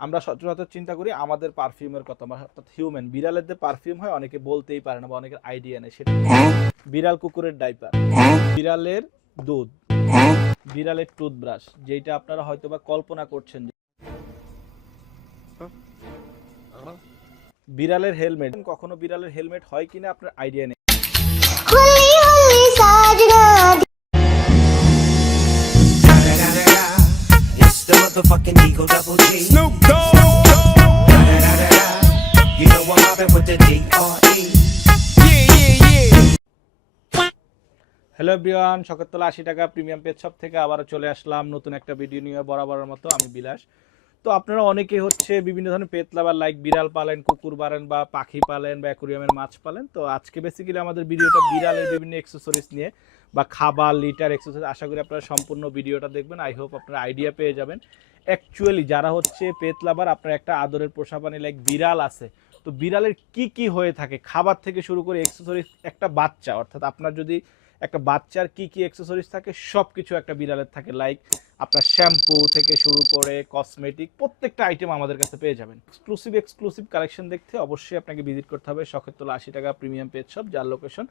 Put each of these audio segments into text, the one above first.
আমরা সচরাচর চিন্তা করি আমাদের পারফিউমের কথা বা অর্থাৎ হিউম্যান বিড়ালের যে পারফিউম হয় অনেকে বলতেই পারে না বা অনেকের আইডিয়া নেই সেটা বিড়াল কুকুরের ডাইপার বিড়ালের দুধ বিড়ালের টুথব্রাশ যেটা আপনারা হয়তো বা কল্পনা করছেন বিড়ালের হেলমেট কখনো বিড়ালের হেলমেট হয় কিনা আপনার আইডিয়া নেই। Motherfucking Eagle Double G. Snoop Dogg. Da, da, da, da, da. You know I'm mobbing with the D.R.E. Hello everyone Shokortola আশি টাকা প্রিমিয়াম পেজ শপ থেকে আবারও চলে আসলাম নতুন একটা ভিডিও নিয়ে বরাবরের মতো আমি বিলাস তো আপনারা অনেকে হচ্ছে বিভিন্ন ধরনের পেট লাভার লাইক বিড়াল পালেন কুকুর পালেন বা পাখি পালেন বা অ্যাকুরিয়ামের মাছ পালেন তো আজকে বেসিক্যালি আমাদের ভিডিওটা বিড়ালের বিভিন্ন এক্সেসরিজ নিয়ে বা খাবার লিটার এক্সেসরিজ আশা করি আপনারা সম্পূর্ণ ভিডিওটা দেখবেন। আই হোপ আপনারা আইডিয়া পেয়ে যাবেন। অ্যাকচুয়ালি যারা হচ্ছে পেট লাভার আপনার একটা আদরের পোষা পানি লাইক বিড়াল আছে। তো বিড়ালের কি কি হয়ে থাকে? খাবার থেকে শুরু করে এক্সেসরিজ একটা বাচ্চা, অর্থাৎ আপনার যদি একটা বাচ্চার কি কি এক্সেসরিজ থাকে সব কিছু একটা বিড়ালের থাকে। লাইক আপনার শ্যাম্পু থেকে শুরু করে কসমেটিক প্রত্যেকটা আইটেম আমাদের কাছে পেয়ে যাবেন। এক্সক্লুসিভ এক্সক্লুসিভ কালেকশন দেখতে অবশ্যই আপনাকে ভিজিট করতে হবে। শখের তোলা আশি টাকা প্রিমিয়াম পেজ শপ যার লোকেশন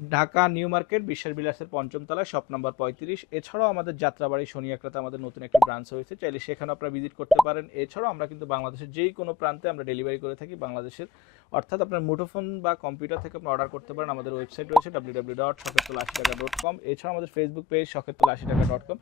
ঢাকা নিউ মার্কেট, বিশ্বের বিলাসের পঞ্চম তলায়, শপ নাম্বার পঁয়ত্রিশ। এছাড়াও আমাদের যাত্রাবাড়ি শনিয়াকড়াতে আমাদের নতুন একটি ব্রাঞ্চ হয়েছে। চাইলে সেখানে আপনারা ভিজিট করতে পারেন। এছাড়াও আমরা কিন্তু বাংলাদেশের যেই কোনো প্রান্তে আমরা ডেলিভারি করে থাকি বাংলাদেশের। অর্থাৎ আপনার মুঠোফোন বা কম্পিউটার থেকে আপনি অর্ডার করতে পারেন। আমাদের ওয়েবসাইট রয়েছে ডাব্লিউ ডাব্লিউ ডট শখের আশি টাকা ডট কম এছাড়াও আমাদের ফেসবুক পেজ শখের আশি টাকা ডট কম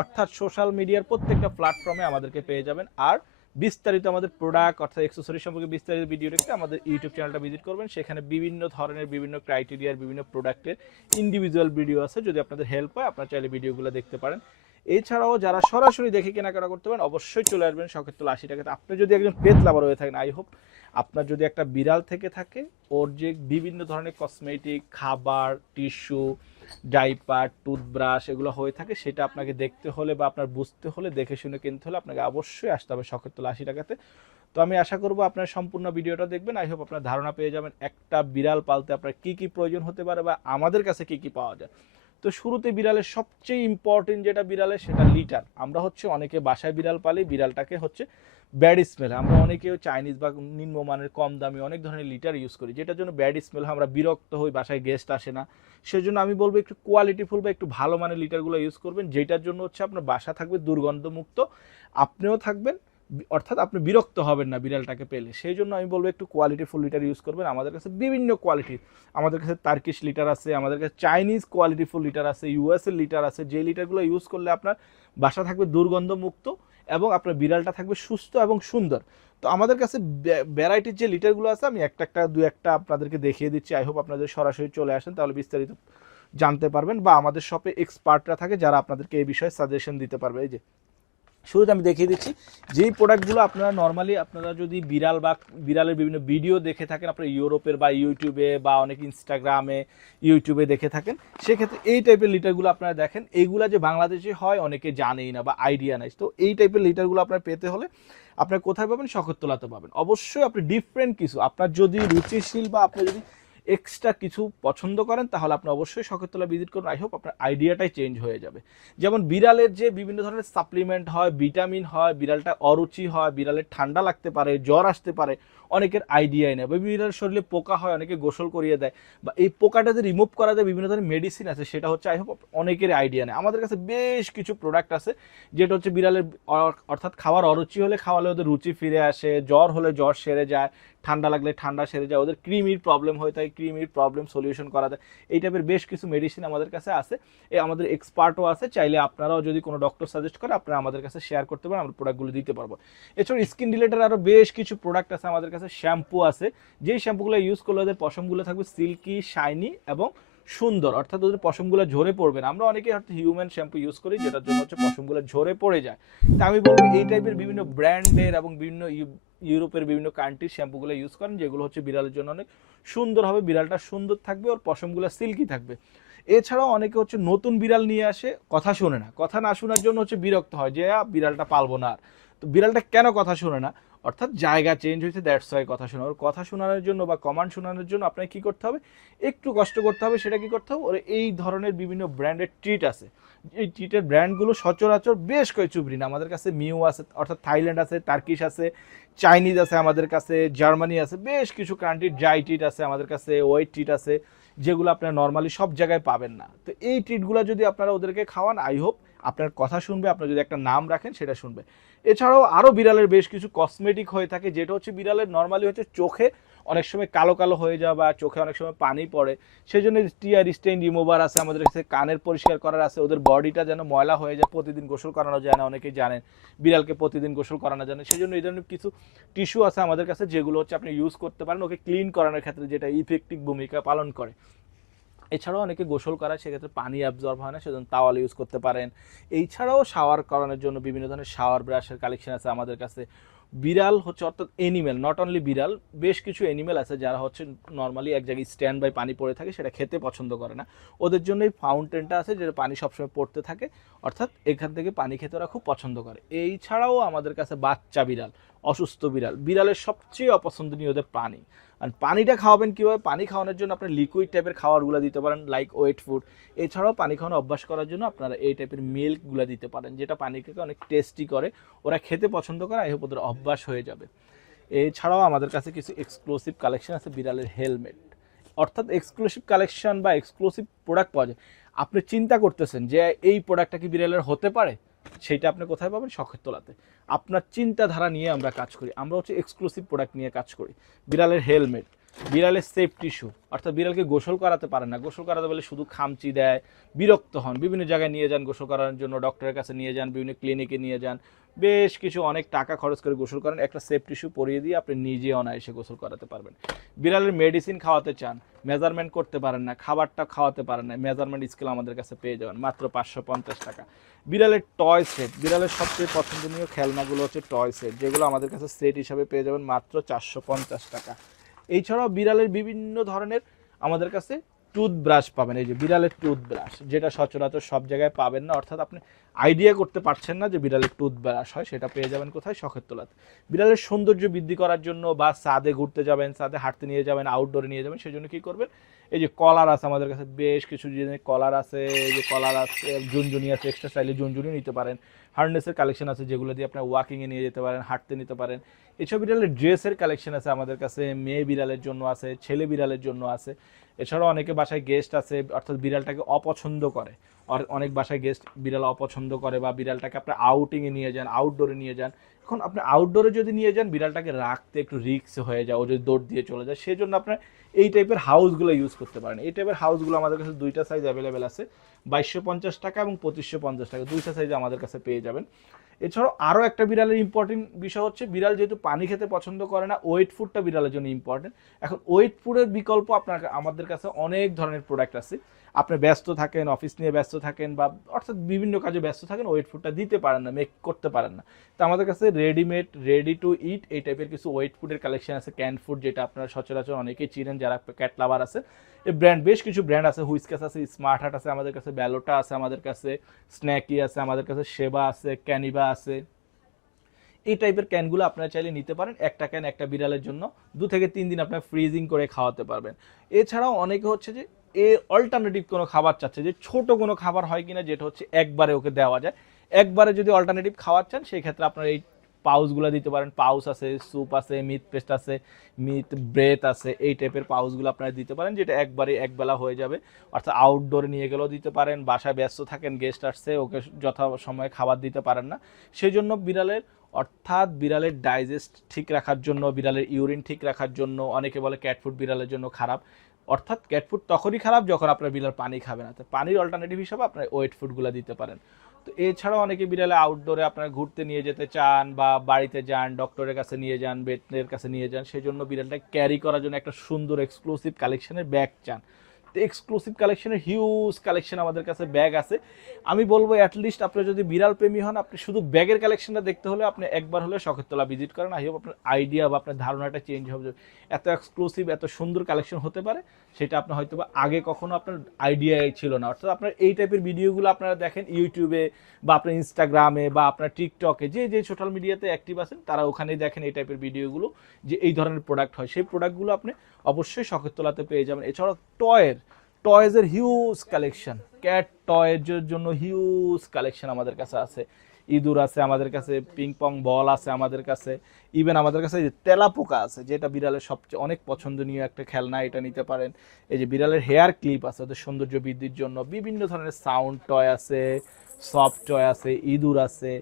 অর্থাৎ সোশ্যাল মিডিয়ার প্রত্যেকটা প্ল্যাটফর্মে আমাদেরকে পেয়ে যাবেন। আর বিস্তারিত আমাদের প্রোডাক্ট অর্থাৎ এক্সেসরি সম্পর্কে বিস্তারিত ভিডিও দেখতে আমাদের ইউটিউব চ্যানেলটা ভিজিট করবেন। সেখানে বিভিন্ন ধরনের, বিভিন্ন ক্রাইটেরিয়ার বিভিন্ন প্রোডাক্টের ইন্ডিভিজুয়াল ভিডিও আছে। যদি আপনাদের হেল্প হয়, আপনারা চাইলে ভিডিওগুলো দেখতে পারেন। এছাড়াও যারা সরাসরি দেখে কেনাকাটা করতে পারেন, অবশ্যই চলে আসবেন শখের তোলা আশি টাকাতে। আপনি যদি একজন পেট লাভার হয়ে থাকেন আই হোপ আপনার যদি একটা বিড়াল থেকে থাকে, ওর যে বিভিন্ন ধরনের কসমেটিক খাবার টিস্যু ডাইপার, টুথব্রাশ এগুলো হয়ে থাকে, সেটা আপনাকে দেখতে হলে বা আপনার বুঝতে হলে, দেখে শুনে কিনতে হলে আপনাকে অবশ্যই আসতে হবে শখের তোলা আশি টাকাতে। তো আমি আশা করব আপনার সম্পূর্ণ ভিডিওটা দেখবেন। আই হোপ আপনার ধারণা পেয়ে যাবেন একটা বিড়াল পালতে আপনার কি কি প্রয়োজন হতে পারে বা আমাদের কাছে কি কি পাওয়া যায়। তো শুরুতে বিড়ালের সবচেয়ে ইম্পর্টেন্ট যেটা বিড়ালের, সেটা লিটার। আমরা হচ্ছে অনেকে বাসায় বিড়াল পালি, বিড়ালটাকে হচ্ছে ব্যাড স্মেল। আমরা অনেকেও চাইনিজ বা নিম্নমানের কম দামি অনেক ধরনের লিটার ইউজ করি, যেটার জন্য ব্যাড স্মেল আমরা বিরক্ত হই, বাসায় গেস্ট আসে না। সেজন্য আমি বলব একটু কোয়ালিটিফুল বা একটু ভালো মানের লিটারগুলো ইউজ করবেন, যেটার জন্য হচ্ছে আপনার বাসা থাকবে দুর্গন্ধমুক্ত, আপনিও থাকবেন, অর্থাৎ আপনি বিরক্ত হবেন না বিড়ালটাকে পেলে। সেই জন্য আমি বলব একটু কোয়ালিটিফুল লিটার ইউজ করবেন। আমাদের কাছে বিভিন্ন কোয়ালিটির আমাদের কাছে তার্কিশ লিটার আছে, আমাদের কাছে চাইনিজ কোয়ালিটিফুল লিটার আছে ইউএসের লিটার আছে, যে লিটারগুলো ইউজ করলে আপনার বাসা থাকবে দুর্গন্ধমুক্ত এবং আপনার বিড়ালটা থাকবে সুস্থ এবং সুন্দর। তো আমাদের কাছে ভ্যারাইটির যে লিটারগুলো আছে, আমি একটা একটা, দু একটা আপনাদেরকে দেখিয়ে দিচ্ছি। আই হোপ আপনাদের সরাসরি চলে আসেন, তাহলে বিস্তারিত জানতে পারবেন বা আমাদের শপে এক্সপার্টরা থাকে যারা আপনাদেরকে এই বিষয়ে সাজেশন দিতে পারবে। এই যে শুরুতে আমি দেখিয়ে দিচ্ছি, যেই প্রোডাক্টগুলো আপনারা নর্মালি আপনারা যদি বিড়াল বা বিড়ালের বিভিন্ন ভিডিও দেখে থাকেন, আপনারা ইউরোপের বা ইউটিউবে বা অনেক ইনস্টাগ্রামে ইউটিউবে দেখে থাকেন, সেক্ষেত্রে এই টাইপের লিটারগুলো আপনারা দেখেন। এইগুলা যে বাংলাদেশে হয়, অনেকে জানেই না বা আইডিয়া নাই। তো এই টাইপের লিটারগুলো আপনার পেতে হলে আপনার কোথায় পাবেন? শখরতলাতে পাবেন। অবশ্যই আপনি ডিফারেন্ট কিছু, আপনার যদি রুচিশীল বা আপনি যদি এক্সট্রা কিছু পছন্দ করেন, তাহলে আপনি অবশ্যই শখরতলা ভিজিট করুন। আই হোপ আপনার আইডিয়াটাই চেঞ্জ হয়ে যাবে। যেমন বিড়ালের যে বিভিন্ন ধরনের সাপ্লিমেন্ট হয় ভিটামিন হয়, বিড়ালটা অরুচি হয়, বিড়ালের ঠান্ডা লাগতে পারে, জ্বর আসতে পারে, অনেকের আইডিয়াই নেই। বা বিড়ালের শরীরে পোকা হয়, অনেকে গোসল করিয়ে দেয়। বা এই পোকাটা যে রিমুভ করা যায়, বিভিন্ন ধরনের মেডিসিন আছে, সেটা হচ্ছে আই হোপ অনেকের আইডিয়া নেই। আমাদের কাছে বেশ কিছু প্রোডাক্ট আছে, যেটা হচ্ছে বিড়ালের অর- অর্থাৎ খাওয়ার অরুচি হলে খাওয়ালে ওদের রুচি ফিরে আসে, জ্বর হলে জ্বর সেরে যায় ঠান্ডা লাগলে ঠান্ডা সেরে যায়, ওদের ক্রিমির প্রবলেম হয়ে থাকে ক্রিমির প্রবলেম সলিউশন করা যায়। এই টাইপের বেশ কিছু মেডিসিন আমাদের কাছে আছে এ আমাদের এক্সপার্টও আছে, চাইলে আপনারাও যদি কোনো ডক্টর সাজেস্ট করে, আপনারা আমাদের কাছে শেয়ার করতে পারেন, আমরা প্রোডাক্টগুলো দিতে পারব। এছাড়া স্কিন রিলেটেড আরও বেশ কিছু প্রোডাক্ট আছে আমাদের কাছে শ্যাম্পু আছে। যেই শ্যাম্পুগুলো ইউজ করলে ওদের পশমগুলো থাকবে সিল্কি শাইনি এবং সুন্দর অর্থাৎ ওদের পশমগুলো ঝরে পড়বে না। আমরা অনেকেই হয়তো হিউম্যান শ্যাম্পু ইউজ করি যেটার জন্য হচ্ছে পশমগুলো ঝরে পড়ে যায়। তা আমি বলব এই টাইপের বিভিন্ন ব্র্যান্ডের এবং বিভিন্ন ইউরোপের বিভিন্ন কান্ট্রির শ্যাম্পুগুলো ইউজ করেন যেগুলো হচ্ছে বিড়ালের জন্য অনেক সুন্দর হবে। বিড়ালটা সুন্দর থাকবে ওর পশমগুলো সিল্কি থাকবে। এছাড়াও অনেকে হচ্ছে নতুন বিড়াল নিয়ে আসে কথা শোনে না। কথা না শোনার জন্য হচ্ছে বিরক্ত হয় যে "আ, বিড়ালটা পালবো না আর। তো বিড়ালটা কেন কথা শোনে না? অর্থাৎ জায়গা চেঞ্জ হয়েছে দ্যাটস ওয়াই কথা শোনা ওর কথা শোনানোর জন্য বা কমান্ড শোনানোর জন্য আপনাকে কি করতে হবে? একটু কষ্ট করতে হবে, সেটা কি করতে হবে? ওর এই ধরনের বিভিন্ন ব্র্যান্ডের ট্রিট আছে। এই ট্রিটের ব্র্যান্ডগুলো সচরাচর বেশ কয়েকটি ব্রিন আমাদের কাছে মিউ আছে, অর্থাৎ থাইল্যান্ড আছে টার্কিশ আছে চাইনিজ আছে আমাদের কাছে জার্মানি আছে, বেশ কিছু কান্ট্রির ড্রাই ট্রিট আছে আমাদের কাছে ওয়েট ট্রিট আছে, যেগুলো আপনারা নর্মালি সব জায়গায় পাবেন না। তো এই ট্রিটগুলো যদি আপনারা ওদেরকে খাওয়ান আই হোপ আপনার কথা শুনবে আপনার যদি একটা নাম রাখেন সেটা শুনবে। এছাড়াও আরও বিড়ালের বেশ কিছু কসমেটিক হয়ে থাকে, যেটা হচ্ছে বিড়ালের নর্মালি হচ্ছে চোখে অনেক সময় কালো কালো হয়ে যাওয়া বা চোখে অনেক সময় পানি পড়ে। সেই জন্য টিয়ার স্টেইন রিমুভার আছে, আমাদের কাছে কানের পরিষ্কার করার আছে, ওদের বডিটা যেন ময়লা হয়ে যায়, প্রতিদিন গোসল করানো যায় না, অনেকেই জানেন, বিড়ালকে প্রতিদিন গোসল করানো যায় না। সেই জন্য এই ধরনের কিছু টিস্যু আছে আমাদের কাছে, যেগুলো হচ্ছে আপনি ইউজ করতে পারেন, ওকে ক্লিন করানোর ক্ষেত্রে যেটা ইফেক্টিভ ভূমিকা পালন করে। এছাড়াও অনেকে গোসল করায়, সেক্ষেত্রে পানি অ্যাবজর্ব হয় না, সেজন্য তাওয়াল ইউজ করতে পারেন। এছাড়াও শাওয়ার করানোর জন্য বিভিন্ন ধরনের শাওয়ার ব্রাশের কালেকশন আছে আমাদের কাছে। বিড়াল হচ্ছে অর্থাৎ এনিমেল নট অনলি বিড়াল, বেশ কিছু এনিমেল আছে যারা হচ্ছে নর্মালি এক জায়গায় স্ট্যান্ড বাই পানি পড়ে থাকে, সেটা খেতে পছন্দ করে না। ওদের জন্য এই ফাউন্টেনটা আছে যেটা পানি সবসময় পড়তে থাকে, অর্থাৎ এখান থেকে পানি খেতে ওরা খুব পছন্দ করে। এই ছাড়াও আমাদের কাছে বাচ্চা বিড়াল, অসুস্থ বিড়াল, বিড়ালের সবচেয়ে অপছন্দনীয় ওদের পানি আর পানিটা খাওয়াবেন কীভাবে? পানি খাওয়ানোর জন্য আপনি লিকুইড টাইপের খাবারগুলো দিতে পারেন লাইক ওয়েট ফুড এছাড়াও পানি খাওয়ানো অভ্যাস করার জন্য আপনারা এই টাইপের মিল্কগুলো দিতে পারেন, যেটা পানিকে অনেক টেস্টি করে। ওরা খেতে পছন্দ করে আই হোপ ওদের অভ্যাস হয়ে যাবে। এছাড়াও আমাদের কাছে কিছু এক্সক্লুসিভ কালেকশন আছে, বিড়ালের হেলমেট অর্থাৎ এক্সক্লুসিভ কালেকশন বা এক্সক্লুসিভ প্রোডাক্ট পাওয়া যায়। আপনি চিন্তা করতেছেন যে এই প্রোডাক্টটা কি বিড়ালের হতে পারে? সেইটা আপনি কোথায় পাবেন? শখের তোলাতে। আপনার চিন্তাধারা নিয়ে আমরা কাজ করি। আমরা হচ্ছে এক্সক্লুসিভ প্রোডাক্ট নিয়ে কাজ করি। বিড়ালের হেলমেট বিড়ালের সেফটি টিস্যু অর্থাৎ বিড়ালকে গোসল করাতে পারে না। গোসল করাতে বলে শুধু খামচি দেয়, বিরক্ত হন। বিভিন্ন জায়গায় নিয়ে যান গোসল করানোর জন্য ডক্টরের কাছে নিয়ে যান, বিভিন্ন ক্লিনিকে নিয়ে যান। বেশ কিছু অনেক টাকা খরচ করে গোসল করেন। একটা সেফ টিস্যু পরিয়ে দিয়ে আপনি নিজে অনায়াসে গোসল করাতে পারবেন। বিড়ালের মেডিসিন খাওয়াতে চান মেজারমেন্ট করতে পারেন না, খাবারটা খাওয়াতে পারেন না মেজারমেন্ট স্কেল আমাদের কাছে পেয়ে যাবেন, মাত্র পাঁচশো পঞ্চাশ টাকা। বিড়ালের টয় সেট বিড়ালের সবচেয়ে পছন্দনীয় খেলনাগুলো হচ্ছে টয় সেট যেগুলো আমাদের কাছে সেট হিসাবে পেয়ে যাবেন মাত্র চারশো পঞ্চাশ টাকা। এছাড়াও বিড়ালের বিভিন্ন ধরনের আমাদের কাছে টুথব্রাশ পাবেন, এই যে বিড়ালের টুথব্রাশ যেটা সচরাচর সব জায়গায় পাবেন না, অর্থাৎ আপনি আইডিয়া করতে পারছেন না যে বিড়ালের টুথব্রাশ হয়, সেটা পেয়ে যাবেন কোথায়? শখের তোলাতে বিড়ালের সৌন্দর্য বৃদ্ধি করার জন্য বা ছাদে ঘুরতে যাবেন ছাদে হাঁটতে নিয়ে যাবেন আউটডোরে নিয়ে যাবেন সেই জন্য কী করবেন? এই যে কলার আছে আমাদের কাছে, বেশ কিছু জিনিস, কলার আছে, এই যে কলার আছে জুনজুনি আছে এক্সট্রা স্টাইলে জুনজুনি নিতে পারেন। হার্নেসের কালেকশন আছে যেগুলো দিয়ে আপনার ওয়াকিংয়ে নিয়ে যেতে পারেন, হাঁটতে নিতে পারেন। এসব বিড়ালের ড্রেসের কালেকশন আছে আমাদের কাছে, মেয়ে বিড়ালের জন্য আছে, ছেলে বিড়ালের জন্য আছে। এছাড়াও অনেকে বাসায় গেস্ট আছে, অর্থাৎ বিড়ালটাকে অপছন্দ করে। অনেক বাসায় গেস্ট বিড়াল অপছন্দ করে বা বিড়ালটাকে আপনি আউটিংয়ে নিয়ে যান আউটডোরে নিয়ে যান। এখন আপনি আউটডোরে যদি নিয়ে যান, বিড়ালটাকে রাখতে একটু রিস্ক হয়ে যায়, ও যদি দৌড় দিয়ে চলে যায় সেই জন্য আপনার এই টাইপের হাউসগুলো ইউজ করতে পারেন। এই টাইপের হাউসগুলো আমাদের কাছে দুইটা সাইজ অ্যাভেলেবেল আছে, বাইশশো পঞ্চাশ টাকা এবং পঁচিশশো পঞ্চাশ টাকা, দুইটা সাইজ আমাদের কাছে পেয়ে যাবেন। এছাড়াও আরও একটা বিড়ালের ইম্পর্টেন্ট বিষয় হচ্ছে, বিড়াল যেহেতু পানি খেতে পছন্দ করে না ওয়েট ফুডটা বিড়ালের জন্য ইম্পর্টেন্ট এখন ওয়েট ফুডের বিকল্প আপনার আমাদের কাছে অনেক ধরনের প্রোডাক্ট আছে। আপনি ব্যস্ত থাকেন অফিস নিয়ে ব্যস্ত থাকেন বা অর্থাৎ বিভিন্ন কাজে ব্যস্ত থাকেন ওয়েট ফুডটা দিতে পারেন না মেক করতে পারেন না। তো আমাদের কাছে রেডিমেড রেডি টু ইট এই টাইপের কিছু ওয়েট ফুডের কালেকশন আছে ক্যান ফুড যেটা আপনারা সচরাচর অনেকেই চিনেন যারা ক্যাট লাভার আছে। এই ব্র্যান্ড বেশ কিছু ব্র্যান্ড আছে হুইসকাস আছে স্মার্ট হার্ট আছে আমাদের কাছে ব্যালোটা আছে আমাদের কাছে স্ন্যাকি আছে আমাদের কাছে সেবা আছে ক্যানিবা আছে। এই টাইপের ক্যানগুলো আপনারা চাইলে নিতে পারেন, একটা ক্যান একটা বিড়ালের জন্য। দু থেকে তিন দিন আপনার ফ্রিজিং করে খাওয়াতে পারবেন। এছাড়াও অনেকে হচ্ছে যে এ অল্টারনেটিভ কোনো খাবার চাচ্ছে যে ছোট কোনো খাবার হয় কিনা যেটা হচ্ছে একবারে ওকে দেওয়া যায়। একবারে যদি অল্টারনেটিভ খাওয়ার চান সেই ক্ষেত্রে আপনার এই পাউচগুলো দিতে পারেন। পাউস আছে, স্যুপ আছে মিট পেস্ট আছে মিট ব্রেথ আছে, এই টাইপের পাউচগুলো আপনারা দিতে পারেন, যেটা একবারে একবেলা হয়ে যাবে। অর্থাৎ আউটডোরে নিয়ে গেলেও দিতে পারেন, বাসায় ব্যস্ত থাকেন গেস্ট আসছে, ওকে যথা সময়ে খাবার দিতে পারেন না। সেই জন্য বিড়ালের, অর্থাৎ বিড়ালের ডাইজেস্ট ঠিক রাখার জন্য, বিড়ালের ইউরিন ঠিক রাখার জন্য, অনেকে বলে ক্যাট ফুড বিড়ালের জন্য খারাপ। অর্থাৎ ক্যাট ফুড তখনই খারাপ যখন আপনার বিড়াল পানি খাবে না। তো পানির অল্টারনেটিভ হিসাবে আপনার ওয়েট ফুডগুলো দিতে পারেন। তো এছাড়াও অনেকে বিড়ালে আউটডোরে আপনার ঘুরতে নিয়ে যেতে চান বা বাড়িতে যান ডক্টরের কাছে নিয়ে যান বেটনের কাছে নিয়ে যান সেই জন্য বিড়ালটা ক্যারি করার জন্য একটা সুন্দর এক্সক্লুসিভ কালেকশনের ব্যাগ চান। এক্সক্লুসিভ কালেকশনের হিউজ কালেকশন আমাদের কাছে ব্যাগ আছে। আমি বলব অ্যাটলিস্ট আপনি যদি বিড়াল প্রেমী হন, আপনি শুধু ব্যাগের কালেকশনটা দেখতে হলে আপনি একবার হলে শখেরতলা ভিজিট করেন। আই হোপ আপনার আইডিয়া বা আপনার ধারণাটা চেঞ্জ হবে। এত এক্সক্লুসিভ এত সুন্দর কালেকশন হতে পারে, সেটা আপনার হয়তো বা আগে কখনো আপনার আইডিয়াই ছিল না। অর্থাৎ আপনার এই টাইপের ভিডিওগুলো আপনারা দেখেন ইউটিউবে বা আপনার ইনস্টাগ্রামে বা আপনার টিকটকে যে যে সোশ্যাল মিডিয়াতে অ্যাক্টিভ আছেন, তারা ওখানেই দেখেন এই টাইপের ভিডিওগুলো যে এই ধরনের প্রোডাক্ট হয়। সেই প্রোডাক্টগুলো আপনি অবশ্যই শখের তোলাতে পেয়ে যাবেন। এছাড়াও টয়ের টয়েজের হিউজ কালেকশন ক্যাট টয়েজের জন্য হিউজ কালেকশন আমাদের কাছে আছে। ইঁদুর আছে আমাদের কাছে পিং পং বল আছে আমাদের কাছে ইভেন আমাদের কাছে যে তেলাপোকা আছে, যেটা বিড়ালের সবচেয়ে অনেক পছন্দনীয় একটা খেলনা এটা নিতে পারেন। এই যে বিড়ালের হেয়ার ক্লিপ আছে, ওদের সৌন্দর্য বৃদ্ধির জন্য বিভিন্ন ধরনের সাউন্ড টয় আছে সফট টয় আছে, ইঁদুর আছে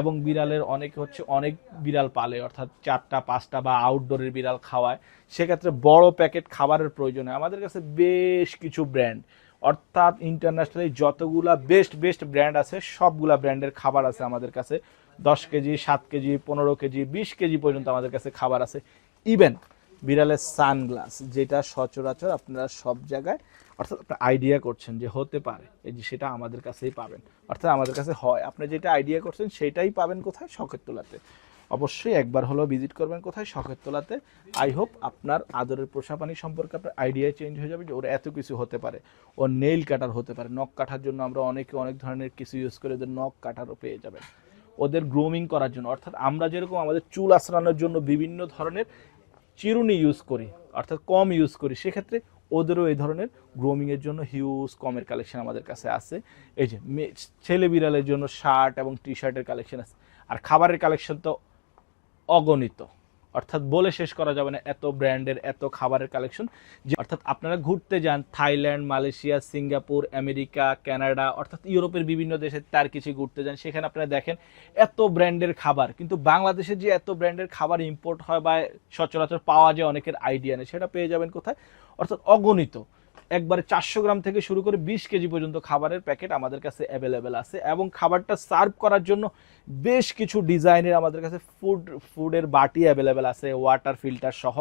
এবং বিড়ালের অনেক হচ্ছে অনেক বিড়াল পালে, অর্থাৎ চারটা, পাঁচটা বা আউটডোরের বিড়াল খাওয়ায়। সেক্ষেত্রে বড় প্যাকেট খাবারের প্রয়োজন হয়। আমাদের কাছে বেশ কিছু ব্র্যান্ড অর্থাৎ ইন্টারন্যাশনালি যতগুলা বেস্ট বেস্ট ব্র্যান্ড আছে, সবগুলা ব্র্যান্ডের খাবার আছে আমাদের কাছে। দশ কেজি, সাত কেজি, পনেরো কেজি, বিশ কেজি পর্যন্ত আমাদের কাছে খাবার আছে। ইভেন বিড়ালের সানগ্লাস, যেটা সচরাচর আপনারা সব জায়গায় অর্থাৎ আপনার আইডিয়া করছেন যে হতে পারে, এই যে সেটা আমাদের কাছেই পাবেন। অর্থাৎ আমাদের কাছে হয়। আপনি যেটা আইডিয়া করছেন সেটাই পাবেন কোথায়? শখের তোলাতে। অবশ্যই একবার হলেও ভিজিট করবেন কোথায়? শখের তোলাতে। আই হোপ আপনার আদরের পোষাপানি সম্পর্কে আপনার আইডিয়া চেঞ্জ হয়ে যাবে যে ওর এত কিছু হতে পারে। ও নেইল কাটার হতে পারে। নখ কাটার জন্য আমরা অনেকে অনেক ধরনের কিছু ইউজ করে ওদের নখ কাটারও পেয়ে যাবেন। ওদের গ্রোমিং করার জন্য। অর্থাৎ আমরা যেরকম আমাদের চুল আঁচড়ানোর জন্য বিভিন্ন ধরনের চিরুনি ইউজ করি, অর্থাৎ কম ইউজ করি, সেক্ষেত্রে ওদেরও এই ধরনের গ্রোমিংয়ের জন্য হিউজ কমের কালেকশন আমাদের কাছে আছে। এই যে ছেলে বিড়ালের জন্য শার্ট এবং টি শার্টের কালেকশন আছে। আর খাবারের কালেকশন তো অগণিত। অর্থাৎ বলে শেষ করা যাবে না এত ব্র্যান্ডের এত খাবারের কালেকশন যে অর্থাৎ আপনারা ঘুরতে যান Thailand, Malaysia, Singapore, America Canada অর্থাৎ ইউরোপের বিভিন্ন দেশে তার কিছু ঘুরতে যান। সেখানে আপনারা দেখেন এত ব্র্যান্ডের খাবার। কিন্তু বাংলাদেশে যে এত ব্র্যান্ডের খাবার ইম্পোর্ট হয় বা সচরাচর পাওয়া যায়, অনেকের আইডিয়া নেই। সেটা পেয়ে যাবেন কোথায়? অর্থাৎ অগণিত। একবারে চারশো গ্রাম থেকে শুরু করে বিশ কেজি পর্যন্ত খাবারের প্যাকেট আমাদের কাছে অ্যাভেলেবেল আছে এবং খাবারটা সার্ভ করার জন্য বেশ কিছু ডিজাইনের আমাদের কাছে ফুড ফুডের বাটি অ্যাভেলেবেল আছে ওয়াটার ফিল্টার সহ,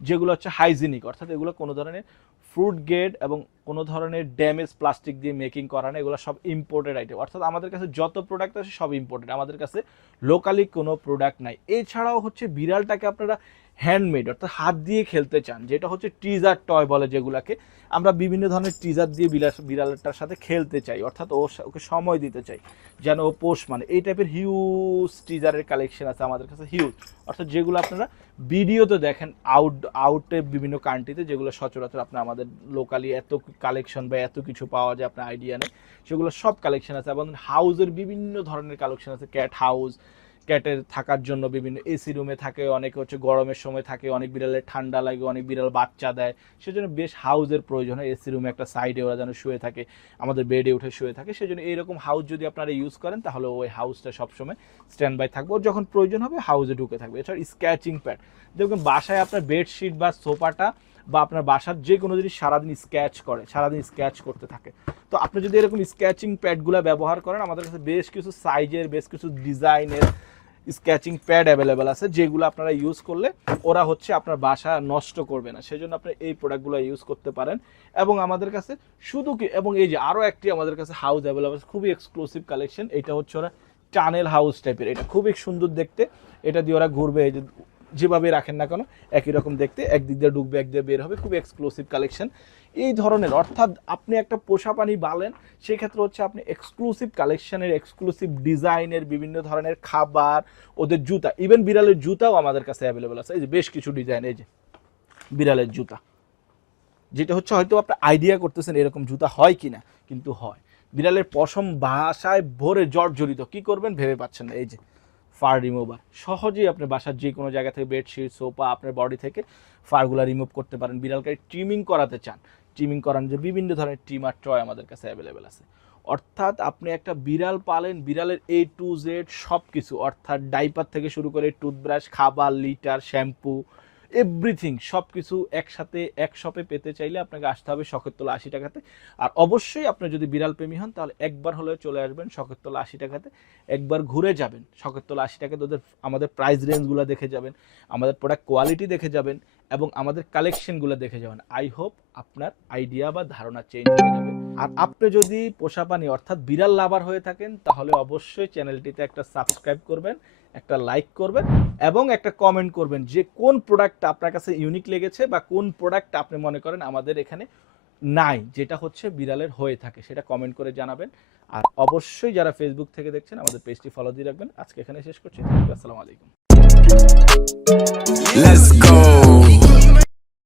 যেগুলো হচ্ছে হাইজিনিক অর্থাৎ এগুলো কোনো ধরনের ফ্রুট গেট এবং কোনো ধরনের ড্যামেজ প্লাস্টিক দিয়ে মেকিং করা না, এগুলো সব ইম্পোর্টেড আইটেম অর্থাৎ আমাদের কাছে যত প্রোডাক্ট আছে সব ইম্পোর্টেড আমাদের কাছে লোকালি কোনো প্রোডাক্ট নাই। এছাড়াও হচ্ছে বিড়ালটাকে আপনারা হ্যান্ডমেড অর্থাৎ হাত দিয়ে খেলতে চান, যেটা হচ্ছে টিজার টয় বলে যেগুলাকে, আমরা বিভিন্ন ধরনের টিজার দিয়ে বিড়াল বিড়ালটার সাথে খেলতে চাই, অর্থাৎ ও ওকে সময় দিতে চাই, যেন ও পোষ মানে এই টাইপের হিউজ টিজারের কালেকশন আছে আমাদের কাছে হিউজ অর্থাৎ যেগুলো আপনারা ভিডিওতে দেখেন আউট আউটে বিভিন্ন কান্ট্রিতে যেগুলো সচরাচর আপনার আমাদের লোকালি এত কালেকশন বা এত কিছু পাওয়া যায়, আপনার আইডিয়া নেই, সেগুলো সব কালেকশন আছে, এবং হাউজের বিভিন্ন ধরনের কালেকশন আছে ক্যাট হাউস ক্যাটের থাকার জন্য বিভিন্ন এসি রুমে থাকে, অনেকে হচ্ছে গরমের সময় থাকে, অনেক বিড়ালে ঠান্ডা লাগে, অনেক বিড়াল বাচ্চা দেয়। সেজন্য বেশ হাউজের প্রয়োজন হয় এসি রুমে একটা সাইডে ওরা যেন শুয়ে থাকে, আমাদের বেডে উঠে শুয়ে থাকে। সেজন্য এইরকম হাউস যদি আপনারা ইউজ করেন, তাহলে ওই হাউসটা সবসময় স্ট্যান্ড বাই থাকবে। ওর যখন প্রয়োজন হবে হাউসে ঢুকে থাকবে। এছাড়া স্ক্যাচিং প্যাড দেখবেন বাসায় আপনার বেডশিট বা সোফাটা বা আপনার বাসার যে কোনো জিনিস সারাদিন স্ক্যাচ করে, সারাদিন স্ক্যাচ করতে থাকে। তো আপনি যদি এরকম স্ক্যাচিং প্যাডগুলো ব্যবহার করেন, আমাদের কাছে বেশ কিছু সাইজের বেশ কিছু ডিজাইনের স্কেচিং প্যাড অ্যাভেলেবেল আছে, যেগুলো আপনারা ইউজ করলে ওরা হচ্ছে আপনার বাসা নষ্ট করবে না। সেজন্য আপনি এই প্রোডাক্টগুলো ইউজ করতে পারেন। এবং আমাদের কাছে শুধু কি, এবং এই যে আরও একটি আমাদের কাছে হাউস অ্যাভেলেবেল খুবই এক্সক্লুসিভ কালেকশন এটা হচ্ছে ওরা টানেল হাউস টাইপের এটা খুবই সুন্দর দেখতে। এটা দিয়ে ওরা ঘুরবে, এই যে যেভাবে রাখেন না কেন, একই রকম দেখতে। একদিক দিয়ে ঢুকবে এক দিয়ে বের হবে খুব এক্সক্লুসিভ কালেকশন এই ধরনের, অর্থাৎ আপনি একটা পোষা পানি বালেন, সেক্ষেত্রে হচ্ছে আপনি এক্সক্লুসিভ কালেকশনের এক্সক্লুসিভ ডিজাইনের বিভিন্ন ধরনের খাবার, ওদের জুতা ইভেন বিড়ালের জুতাও আমাদের কাছে অ্যাভেলেবেল আছে। এই যে বেশ কিছু ডিজাইন এই যে বিড়ালের জুতা। যেটা হচ্ছে হয়তো আপনি আইডিয়া করতেছেন এরকম জুতা হয় কিনা, কিন্তু হয়। বিড়ালের পশম বাসায় ভরে জর্জরিত, কি করবেন ভেবে পাচ্ছেন না। এই যে ফার রিমুভার সহজেই আপনি বাসার যে কোনো জায়গা থেকে বেডশিট সোফা আপনার বডি থেকে ফারগুলা রিমুভ করতে পারেন। বিড়ালকে ট্রিমিং করাতে চান। ট্রিমিং করান যে বিভিন্ন ধরনের ট্রিমার ট্রয় আমাদের কাছে অ্যাভেলেবেল আছে। অর্থাৎ আপনি একটা বিড়াল পালেন, বিড়ালের এ টু জেড সব কিছু অর্থাৎ ডাইপার থেকে শুরু করে টুথব্রাশ খাবার লিটার শ্যাম্পু এভরিথিং সব কিছু একসাথে এক শপে পেতে চাইলে আপনাকে আসতে হবে শখের তোলা আশি টাকাতে। আর অবশ্যই আপনি যদি বিড়াল প্রেমী হন, তাহলে একবার হলেও চলে আসবেন শখের তোলা আশি টাকাতে। একবার ঘুরে যাবেন শখের তোলা আশি টাকাতে ওদের আমাদের প্রাইস রেঞ্জগুলো দেখে যাবেন, আমাদের প্রোডাক্ট কোয়ালিটি দেখে যাবেন এবং আমাদের কালেকশনগুলো দেখে যাবেন। আই হোপ আপনার আইডিয়া বা ধারণা চেঞ্জ হয়ে যাবে। আর আপনি যদি পোষা পানি অর্থাৎ বিড়াল লাভার হয়ে থাকেন, তাহলে অবশ্যই চ্যানেলটিতে একটা সাবস্ক্রাইব করবেন, একটা লাইক করবেন এবং একটা কমেন্ট করবেন যে কোন প্রোডাক্ট আপনার কাছে ইউনিক লেগেছে বা কোন প্রোডাক্ট আপনি মনে করেন আমাদের এখানে নাই, যেটা হচ্ছে বিড়ালের হয়ে থাকে, সেটা কমেন্ট করে জানাবেন। আর অবশ্যই যারা ফেসবুক থেকে দেখছেন, আমাদের পেজটি ফলো দিয়ে রাখবেন। আজকে এখানে শেষ করছি। আসসালামু আলাইকুম।